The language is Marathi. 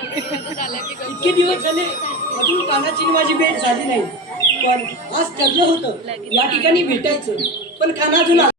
इतके दिवस झाले अजून कानाची माझी भेट झाली नाही. पण आज ठरलं होतं या ठिकाणी भेटायचं. पण काना अजून